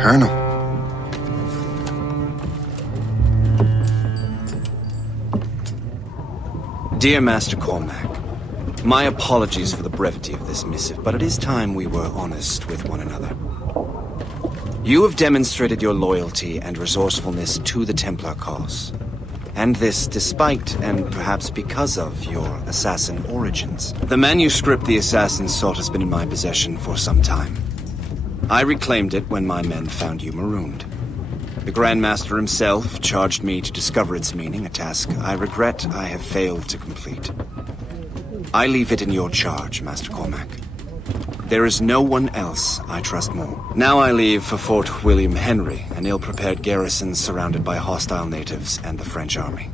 Colonel. Dear Master Cormac, my apologies for the brevity of this missive, but it is time we were honest with one another. You have demonstrated your loyalty and resourcefulness to the Templar cause. And this despite, and perhaps because of, your assassin origins. The manuscript the assassins sought has been in my possession for some time. I reclaimed it when my men found you marooned. The Grand Master himself charged me to discover its meaning, a task I regret I have failed to complete. I leave it in your charge, Master Cormac. There is no one else I trust more. Now I leave for Fort William Henry, an ill-prepared garrison surrounded by hostile natives and the French army.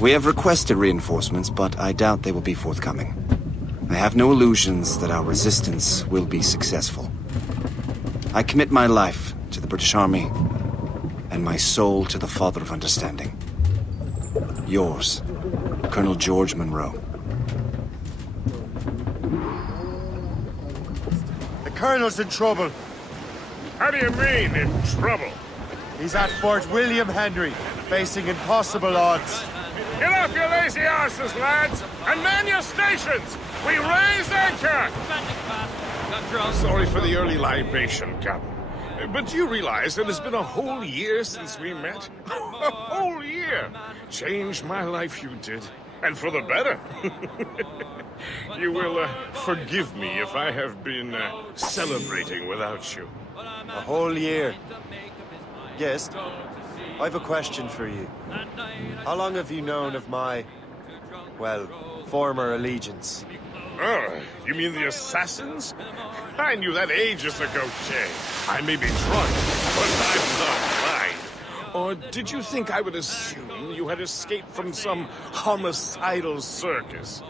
We have requested reinforcements, but I doubt they will be forthcoming. I have no illusions that our resistance will be successful. I commit my life to the British Army, and my soul to the Father of Understanding. Yours, Colonel George Monroe. The Colonel's in trouble. How do you mean, in trouble? He's at Fort William Henry, facing impossible odds. Get off your lazy arses, lads, and man your stations! We raise anchor! Sorry for the early libation, Captain. But do you realize it has been a whole year since we met? A whole year! Changed my life, you did. And for the better. You will forgive me if I have been celebrating without you. A whole year. Yes, I've a question for you. How long have you known of my, well, former allegiance? Oh, you mean the assassins? I knew that ages ago, Jay. I may be drunk, but I'm not blind. Or did you think I would assume you had escaped from some homicidal circus?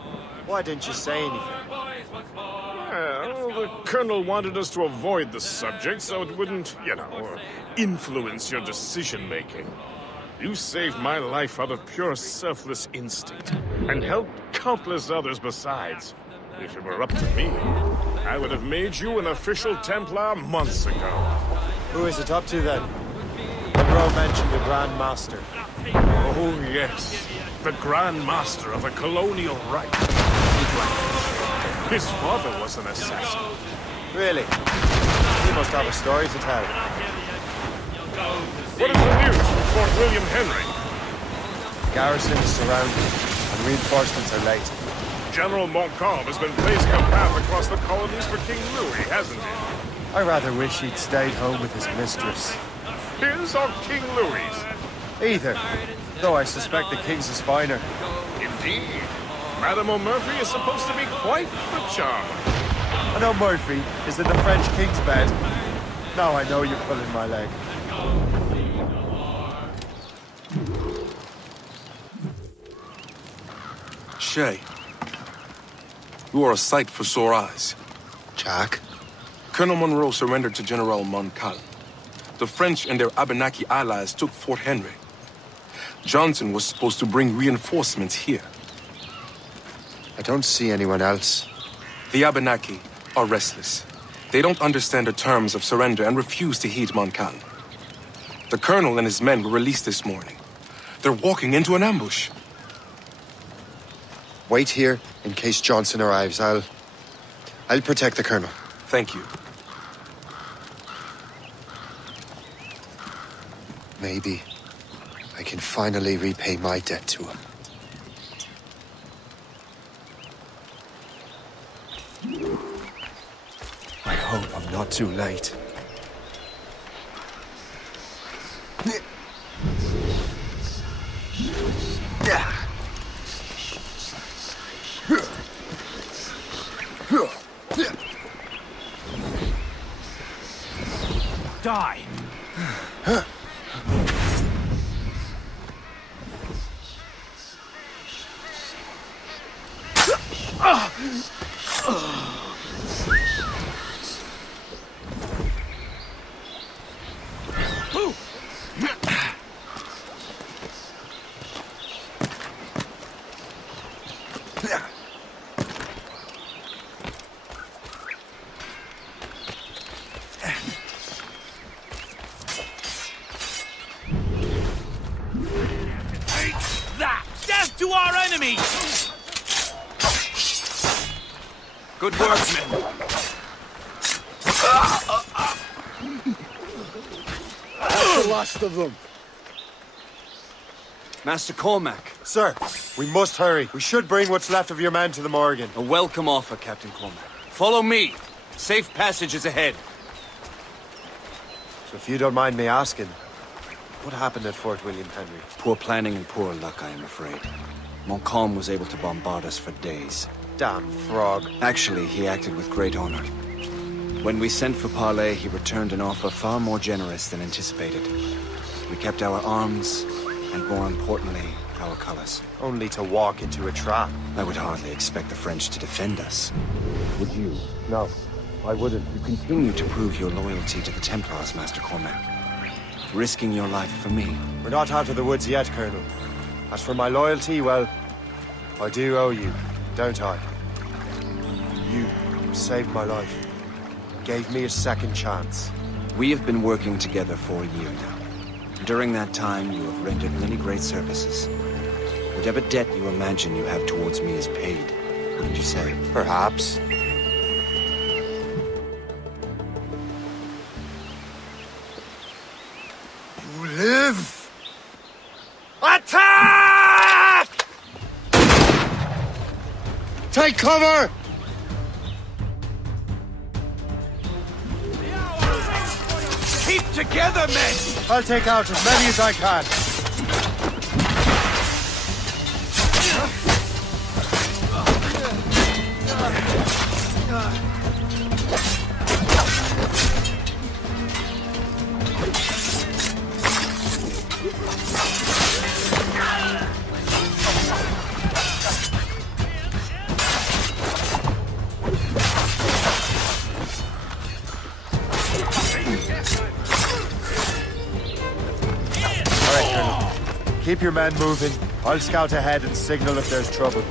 Why didn't you say anything? Well, the Colonel wanted us to avoid the subject so it wouldn't, influence your decision-making. You saved my life out of pure selfless instinct, and helped countless others besides. If it were up to me, I would have made you an official Templar months ago. Who is it up to then? Monroe mentioned the Grand Master. Oh yes, the Grand Master of the colonial rite. His father was an assassin. Really? He must have a story to tell. What is the news from Fort William Henry? The garrison is surrounded, and reinforcements are late. General Montcalm has been blazing a path across the colonies for King Louis, hasn't he? I rather wish he'd stayed home with his mistress. His or King Louis? Either, though I suspect the King's is finer. Indeed. Madame O'Murphy is supposed to be quite the charmer. I know Murphy is in the French King's bed. Now I know you're pulling my leg. Shay, you are a sight for sore eyes. Jack? Colonel Monroe surrendered to General Montcalm. The French and their Abenaki allies took Fort Henry. Johnson was supposed to bring reinforcements here. I don't see anyone else. The Abenaki are restless. They don't understand the terms of surrender and refuse to heed Montcalm. The colonel and his men were released this morning. They're walking into an ambush. Wait here in case Johnson arrives. I'll protect the colonel. Thank you. Maybe I can finally repay my debt to him. I hope I'm not too late. Die! Good work, men. That's the last of them. Master Cormac. Sir, we must hurry. We should bring what's left of your men to the Morgan. A welcome offer, Captain Cormac. Follow me. Safe passage is ahead. So if you don't mind me asking, what happened at Fort William Henry? Poor planning and poor luck, I am afraid. Montcalm was able to bombard us for days. Damn frog. Actually, he acted with great honor. When we sent for parley, he returned an offer far more generous than anticipated. We kept our arms, and more importantly, our colors. Only to walk into a trap. I would hardly expect the French to defend us. Would you? No, I wouldn't. You continue to prove your loyalty to the Templars, Master Cormac. Risking your life for me. We're not out of the woods yet, Colonel. As for my loyalty, well, I do owe you, don't I? You saved my life. Gave me a second chance. We have been working together for a year now. During that time, you have rendered many great services. Whatever debt you imagine you have towards me is paid, wouldn't you say? Perhaps. You live! Attack! Take cover! Keep together, men! I'll take out as many as I can. Keep your men moving. I'll scout ahead and signal if there's trouble.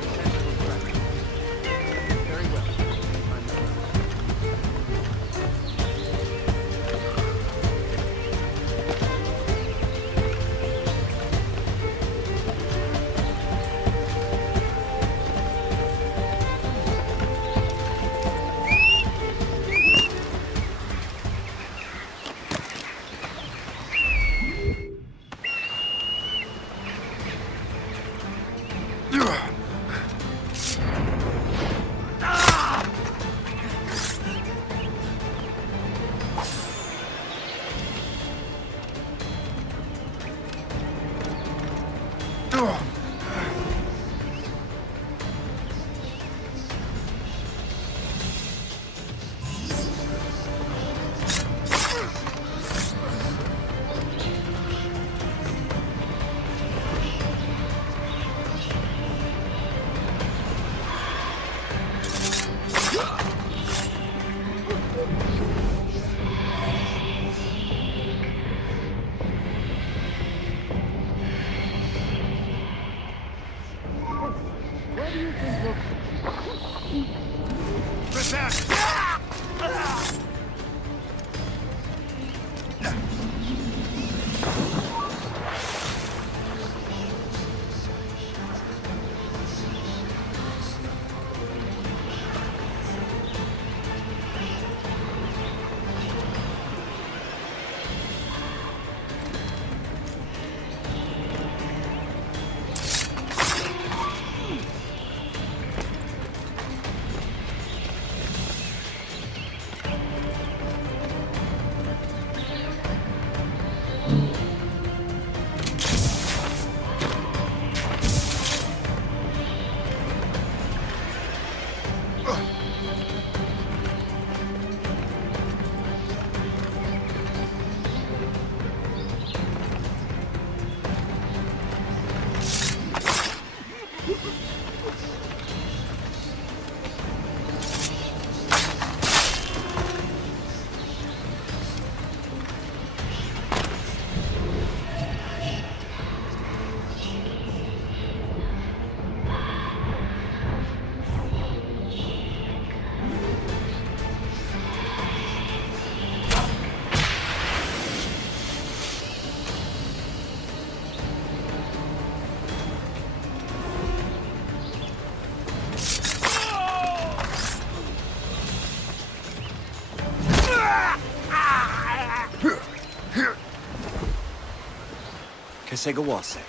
Kesegawase.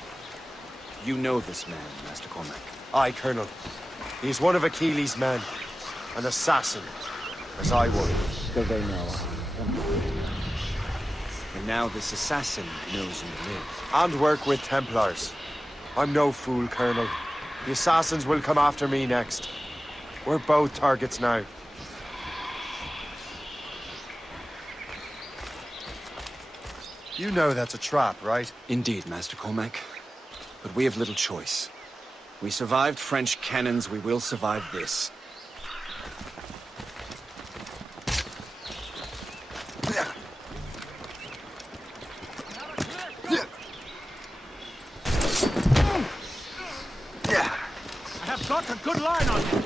You know this man, Master Cormac. Aye, Colonel. He's one of Achilles' men. An assassin, as I was. So they know. And now this assassin knows you live. And work with Templars. I'm no fool, Colonel. The assassins will come after me next. We're both targets now. You know that's a trap, right? Indeed, Master Cormac. But we have little choice. We survived French cannons, we will survive this. I have got a good line on him.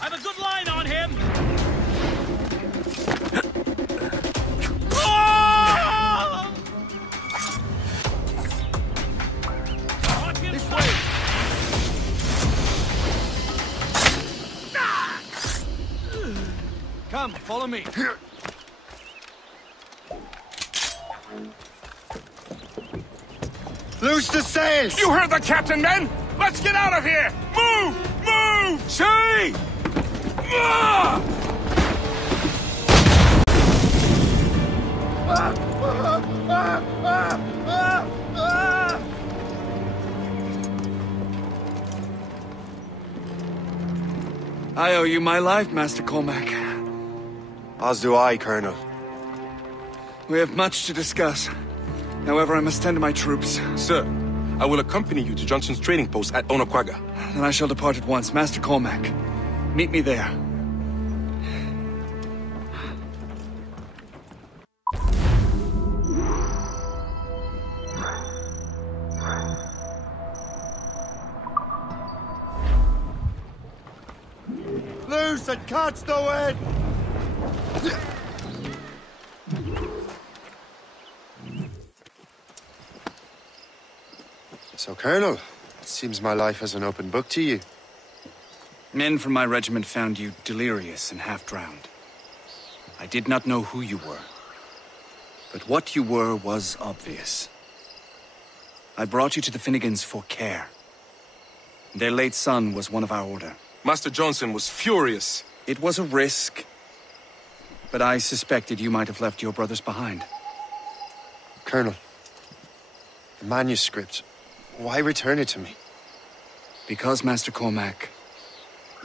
I have a good line on him. This way. Come, follow me. Loose the sails! You heard the captain, men! Let's get out of here! Move! Move! See! I owe you my life, Master Cormac. As do I, Colonel. We have much to discuss. However, I must tend to my troops. Sir, I will accompany you to Johnson's trading post at Onokwaga. Then I shall depart at once. Master Cormac, meet me there. Loose and catch the wind! So, Colonel, it seems my life is an open book to you. Men from my regiment found you delirious and half-drowned. I did not know who you were. But what you were was obvious. I brought you to the Finnegans for care. Their late son was one of our order. Master Johnson was furious. It was a risk, but I suspected you might have left your brothers behind. Colonel, the manuscript, why return it to me? Because, Master Cormac,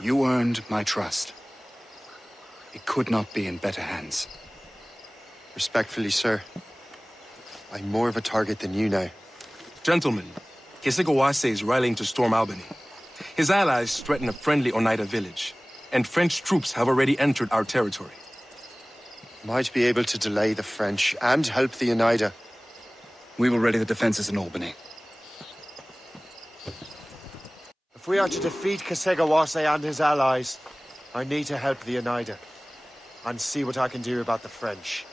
you earned my trust. It could not be in better hands. Respectfully, sir, I'm more of a target than you now. Gentlemen, Kesegawase is rallying to storm Albany. His allies threaten a friendly Oneida village, and French troops have already entered our territory. Might be able to delay the French and help the Oneida. We will ready the defenses in Albany. If we are to defeat Kesegawase and his allies, I need to help the Oneida and see what I can do about the French.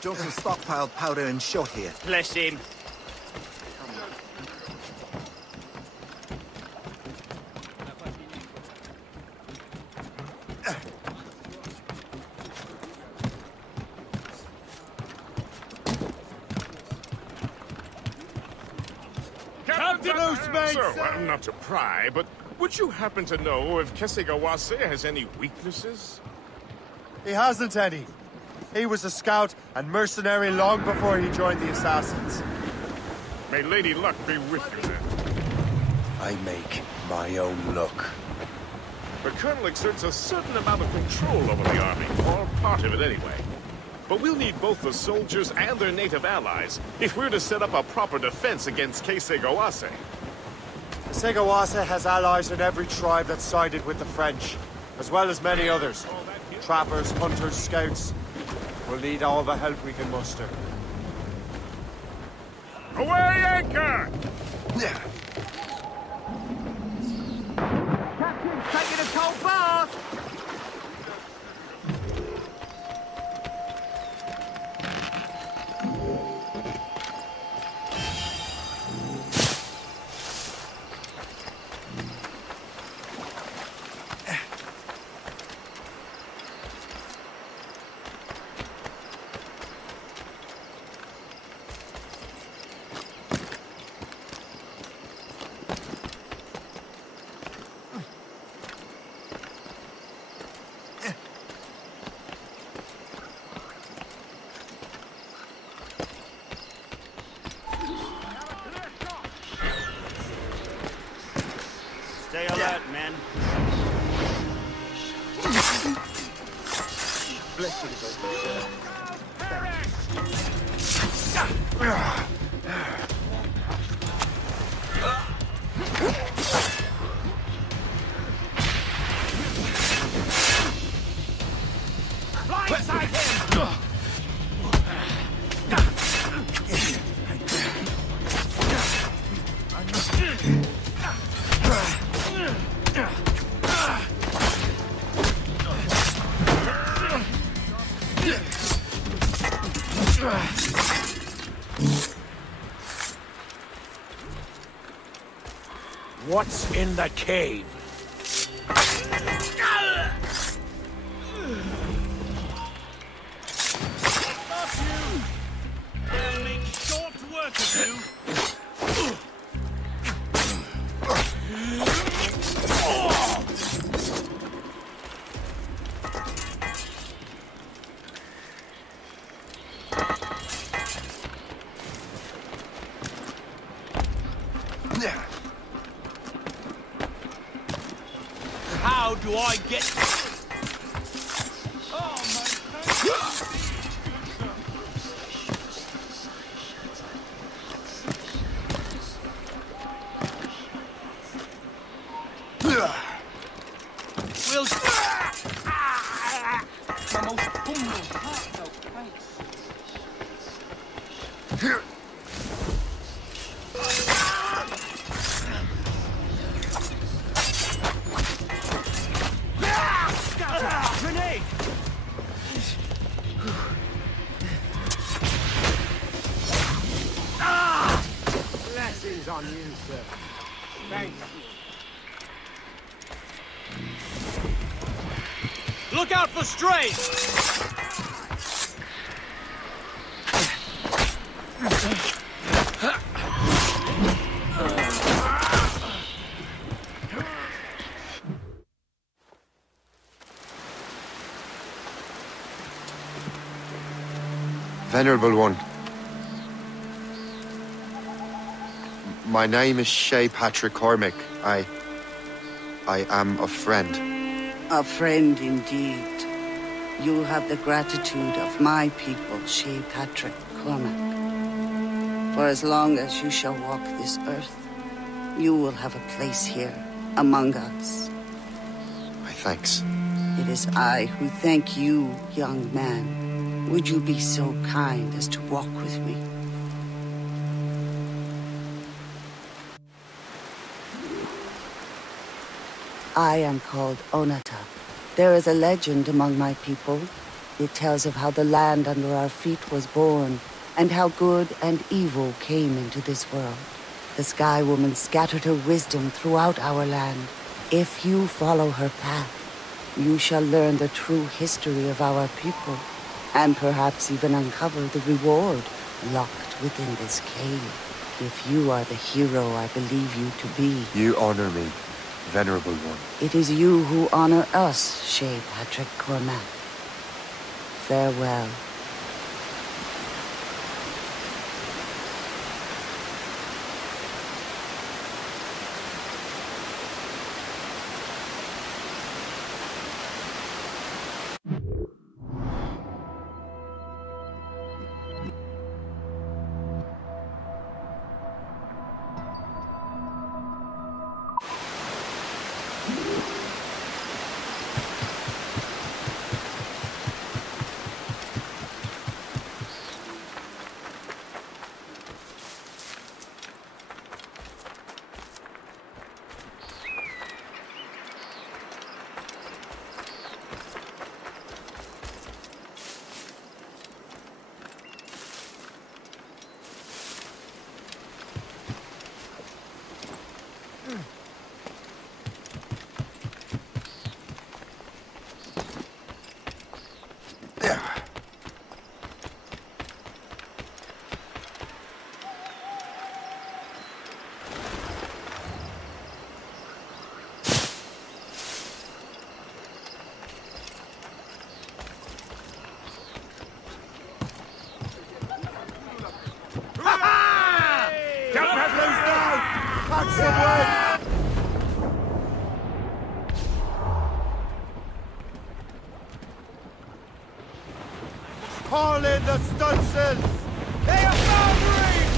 Johnson stockpiled powder and shot here. Bless him. Captain Sir, not to pry, but would you happen to know if Kesegawase has any weaknesses? He hasn't any. He was a scout and mercenary long before he joined the Assassins. May Lady Luck be with you then. I make my own luck. The Colonel exerts a certain amount of control over the army, or part of it anyway. But we'll need both the soldiers and their native allies if we're to set up a proper defense against Kesegawase. Kesegawase has allies in every tribe that sided with the French, as well as many others. Trappers, hunters, scouts. We'll need all the help we can muster. Away anchor! Captain's taking a cold bath. Stay alert, men. Blindside him! What's in the cave? Stop you! They'll make short work of you. How do I get... Oh, my... Will... The most humble, heartfelt thanks. Grenade! Blessings on you, sir. Thank you. Look out for strays! Venerable One. My name is Shay Patrick Cormac. I am a friend. A friend indeed. You have the gratitude of my people, Shay Patrick Cormac. For as long as you shall walk this earth, you will have a place here, among us. My thanks. It is I who thank you, young man. Would you be so kind as to walk with me? I am called Onata. There is a legend among my people. It tells of how the land under our feet was born, and how good and evil came into this world. The Sky Woman scattered her wisdom throughout our land. If you follow her path, you shall learn the true history of our people, and perhaps even uncover the reward locked within this cave. If you are the hero I believe you to be. You honor me, Venerable One. It is you who honor us, Shay Patrick Cormac. Farewell. Haul in the stunsails! They are foundering!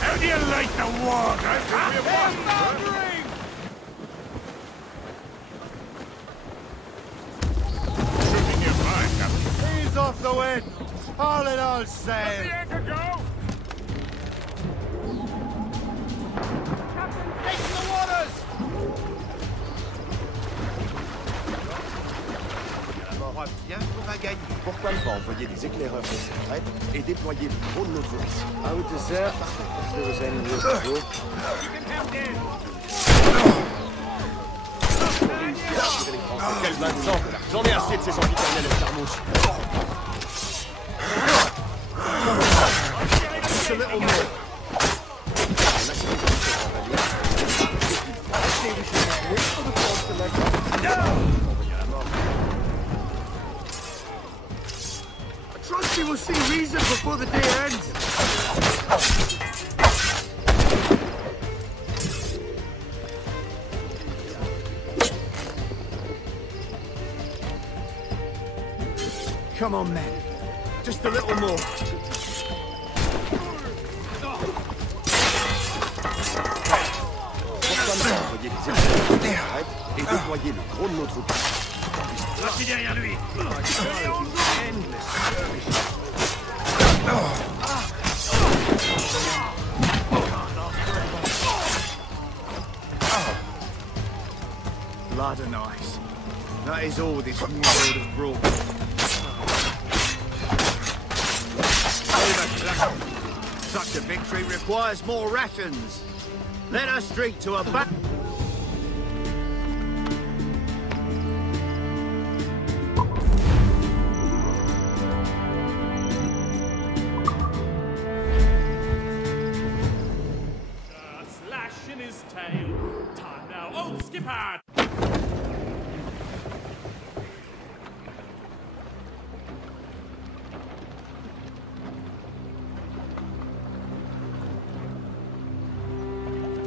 How do you like the water? They are foundering! Shooting your mind, Captain. Ease off the wind! Haul in all sail! Let the anchor go! Captain, taking the waters! Bien pour la gagne. Pourquoi ne pas envoyer des éclaireurs sur cette crête et déployer le gros de notre ici? Out dessert, if there was any real trouble. You can help in! Quel bain de sang! J'en ai assez de ces sempiternels escarmouches! Just a little more. I trust you will see reason before the day ends. Come on, men. Just a little more. Et déployer le gros de notre groupe. Voici derrière lui! Blood and ice. That is all this new world has brought. Such a victory requires more rations. Let us streak to a back. Slash in his tail. Time now, old skipper!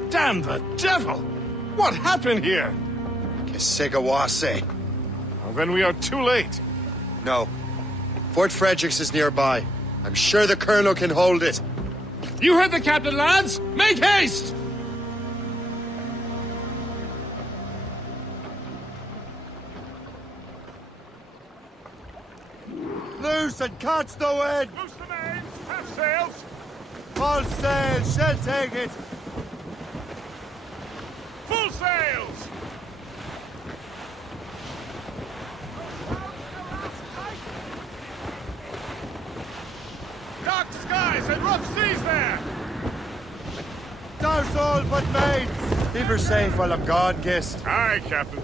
Damn the devil! What happened here? Kesigawase. Well, then we are too late. No. Fort Fredericks is nearby. I'm sure the Colonel can hold it. You heard the captain, lads! Make haste! Loose and catch the wind! Loose the mains! Half sails! All sail, shall take it! Full sails! Dark skies and rough seas there! Douse all but mates! Keep her safe while I'm gone, Gist. Aye, Captain.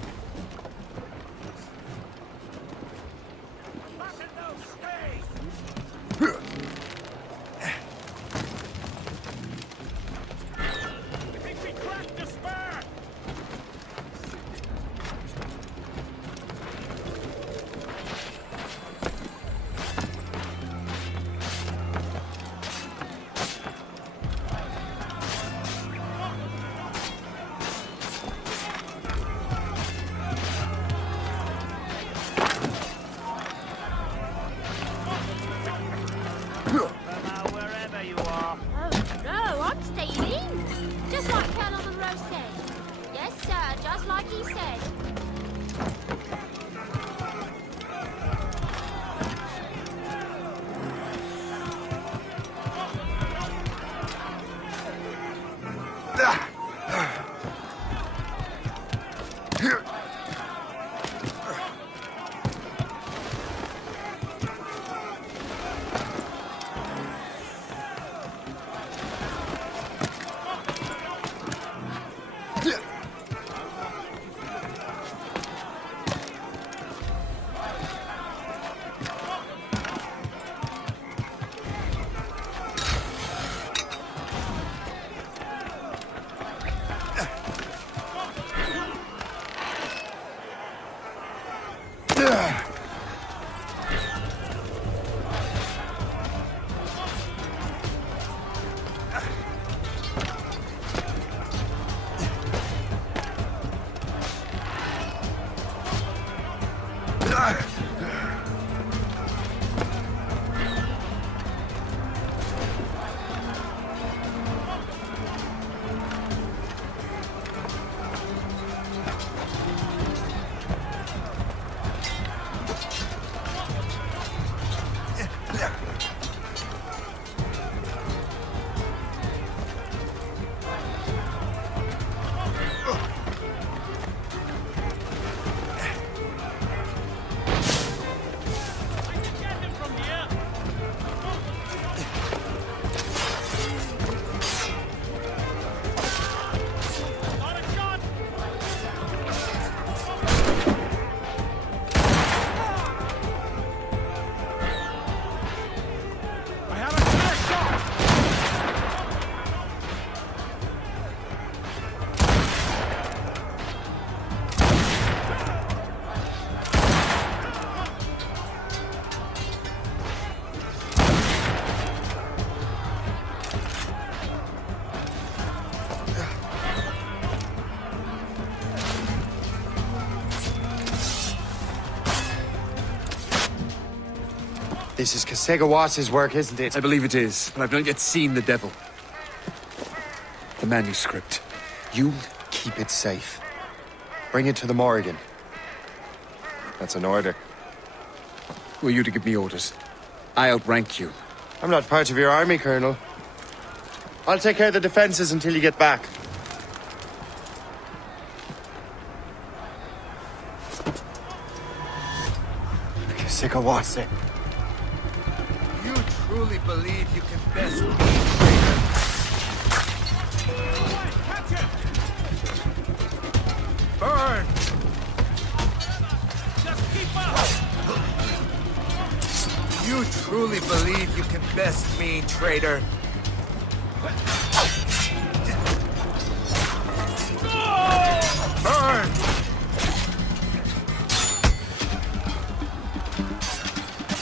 Wherever you are. Oh, no, I'm staying in. Just like Colonel Monroe said. Yes, sir, just like he said. This is Kasega work, isn't it? I believe it is, but I've not yet seen the devil. The manuscript. You keep it safe. Bring it to the Morrigan. That's an order. Who are you to give me orders? I outrank you. I'm not part of your army, Colonel. I'll take care of the defenses until you get back. Sikawase. You truly believe you can best me, traitor? Catch him! Burn! Just keep up! You truly believe you can best me, traitor? Burn!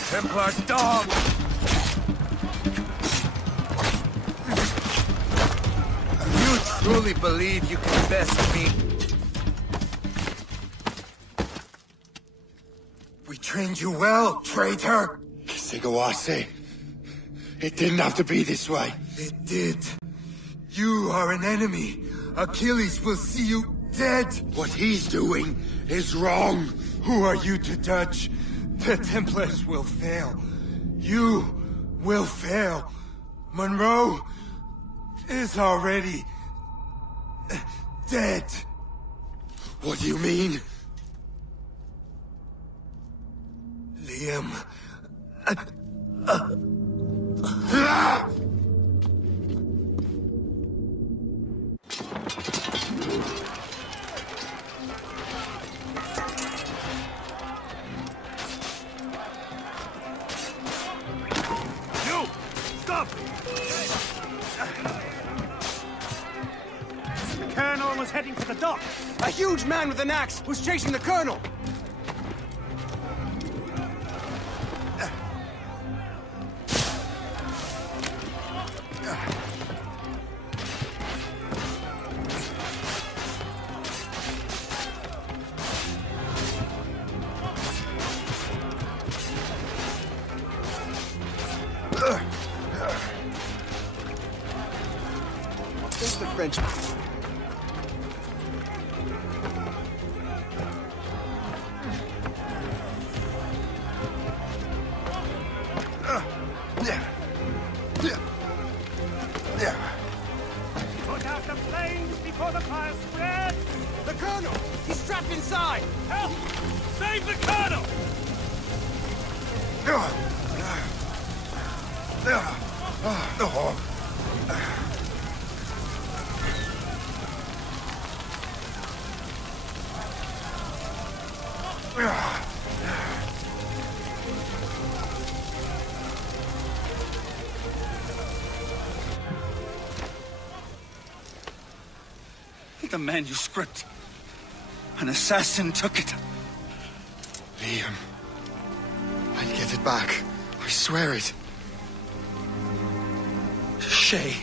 Templar dog! You truly believe you can best me? We trained you well, traitor! Sikawase. It didn't have to be this way. It did. You are an enemy. Achilles will see you dead. What he's doing is wrong. Who are you to judge? The Templars will fail. You will fail. Monroe is already dead. What do you mean? Liam. Stop! The Colonel was heading for the dock. A huge man with an axe was chasing the Colonel. There's the French. Put out the flames before the fire spreads! The Colonel! He's trapped inside! Help! Save the Colonel! The manuscript. An assassin took it. Liam. I'll get it back. I swear it. Shay.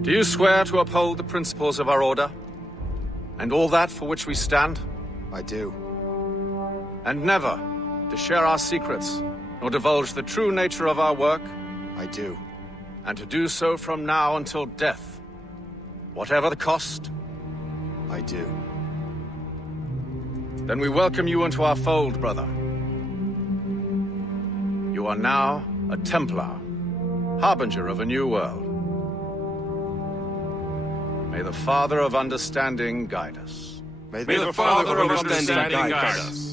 Do you swear to uphold the principles of our order? And all that for which we stand? I do. And never to share our secrets, nor divulge the true nature of our work? I do. And to do so from now until death, whatever the cost? I do. Then we welcome you into our fold, brother. You are now a Templar, harbinger of a new world. May the Father of Understanding guide us. May the Father of Understanding guide us.